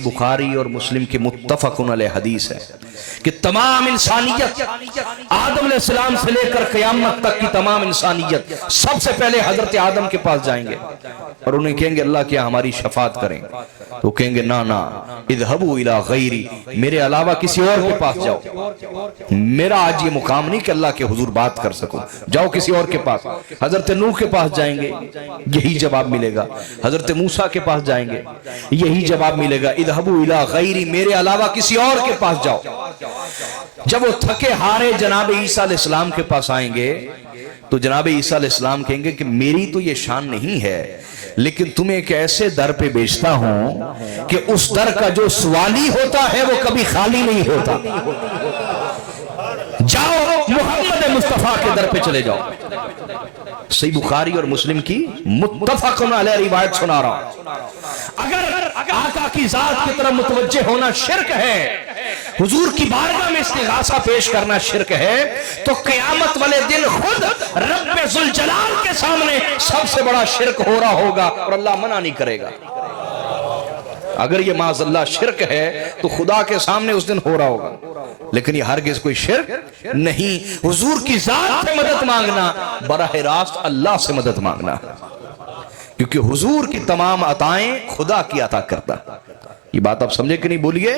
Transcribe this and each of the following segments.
बुखारी और मुस्लिम की मुत्तफ़क़ुन अलैह हदीस है कि तमाम इंसानियत आदम अलैहिस्सलाम से लेकर क़यामत तक की तमाम इंसानियत सबसे पहले हजरत आदम के पास जाएंगे और उन्हें कहेंगे अल्लाह क्या हमारी शफाअत करें। तो कहेंगे ना ना इज़हबू इला गैरी, मेरे अलावा किसी और के पास जाओ, मेरा आज ये मुकाम नहीं कि अल्लाह के हुजूर बात कर सकूं, जाओ किसी और के पास। हजरत नूह के पास जाएंगे, यही जवाब मिलेगा। हजरत मूसा के पास जाएंगे, यही जवाब मिलेगा, इज़हबू इला गैरी, मेरे अलावा किसी और के पास जाओ। जब वो थके हारे जनाब ईसा अलैहिस्सलाम के पास आएंगे तो जनाब ईसा अलैहिस्सलाम कहेंगे कि मेरी तो ये शान नहीं है, लेकिन तुम्हें एक ऐसे दर पे भेजता हूं कि उस दर का जो सवाली होता है वो कभी खाली नहीं होता। जाओ मोहम्मद मुस्तफा के दर पे चले जाओ। सही बुखारी और मुस्लिम की मुत्तफ़क़ुन अलैह रिवायत सुना रहा हूं। अगर आका की जात की तरफ मुतवज्जे होना शिर्क है, हुजूर की बारगाह में इस्तिग़ासा पेश करना शिर्क है, तो क़यामत वाले दिन खुद रब्बे ज़ुल जलाल के सामने सबसे बड़ा शिर्क हो रहा होगा और अल्लाह मना नहीं करेगा। अगर ये माज़अल्लाह शिर्क है तो खुदा के सामने उस दिन हो रहा होगा, लेकिन ये हरगिज़ कोई शिर्क नहीं। हुजूर की जात से मदद मांगना बराह रास्त अल्लाह से मदद मांगना, क्योंकि हुजूर की तमाम अताएं खुदा की अता करता। ये बात आप समझे कि नहीं, बोलिए।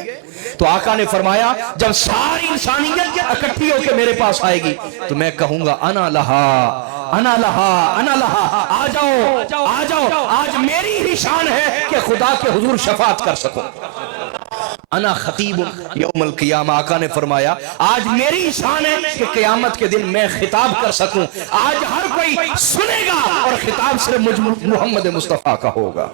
तो आका ने फरमाया जब सारी इंसानियत इकट्ठी होकर मेरे पास आएगी तो मैं कहूंगा अना लहा अना लहा अना लहा, आ जाओ आ जाओ, आज मेरी ही शान है कि खुदा के हुजूर शफाअत कर सको। अना खतीब यौमल क़ियामा, आका ने फरमाया आज मेरी शान है कि क़यामत के दिन मैं खिताब कर सकूं। आज हर कोई सुनेगा और खिताब सिर्फ मुहम्मद मुस्तफा का होगा।